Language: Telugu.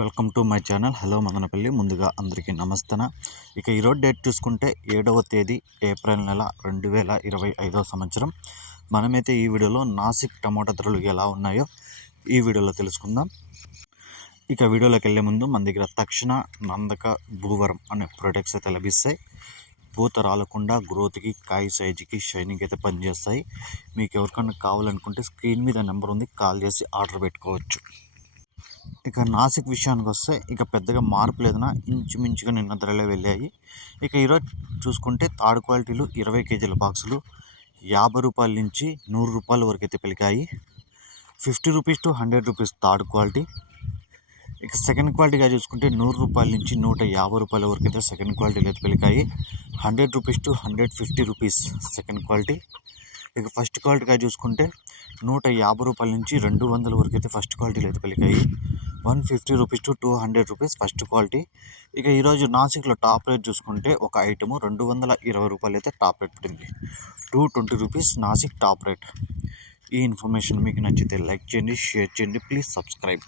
Welcome to my channel. Hello Madanapalle. ముందుగా అందరికీ నమస్తన. ఇక ఈరోజు డేట్ చూసుకుంటే ఏడవ తేదీ ఏప్రిల్ నెల రెండు వేల ఇరవై ఐదవ సంవత్సరం. మనమైతే ఈ వీడియోలో నాసిక్ టమాటా ధరలు ఎలా ఉన్నాయో ఈ వీడియోలో తెలుసుకుందాం. ఇక వీడియోలోకి వెళ్ళే ముందు మన దగ్గర తక్షణ నందక భూవరం అనే ప్రొడక్ట్స్ అయితే లభిస్తాయి. పూత రాలకుండా గ్రోత్కి కాయ సైజుకి షైనింగ్ అయితే పనిచేస్తాయి. మీకు ఎవరికైనా కావాలనుకుంటే స్క్రీన్ మీద నెంబర్ ఉంది. కాల్ చేసి ఆర్డర్ పెట్టుకోవచ్చు. ఇక నాసిక్ విషయానికి వస్తే ఇక పెద్దగా మార్పు లేదన్నా ఇంచుమించుగా నిన్న ధరలే వెళ్ళాయి. ఇక ఈరోజు చూసుకుంటే థర్డ్ క్వాలిటీలు ఇరవై కేజీల బాక్సులు యాభై రూపాయల నుంచి నూరు రూపాయల వరకు అయితే పెరిగాయి. Fifty rupees to hundred rupees third quality. ఇక సెకండ్ క్వాలిటీగా చూసుకుంటే నూరు రూపాయల నుంచి నూట యాభై రూపాయల వరకు అయితే సెకండ్ క్వాలిటీలు అయితే పెరిగాయి. Hundred rupees to hundred fifty rupees second quality. ఇక ఫస్ట్ క్వాలిటీగా చూసుకుంటే నూట యాభై రూపాయల నుంచి రెండు వందల వరకు అయితే ఫస్ట్ క్వాలిటీలు అయితే పలికాయి. One fifty rupees to two hundred rupees first quality. ఇక ఈరోజు నాసిక్లో టాప్ రేట్ చూసుకుంటే ఒక ఐటము రెండు వందల ఇరవై రూపాయలు అయితే టాప్ రేట్ పడింది. Two twenty rupees Nasik top rate. ఈ ఇన్ఫర్మేషన్ మీకు నచ్చితే లైక్ చేయండి షేర్ చేయండి ప్లీజ్ సబ్స్క్రైబ్.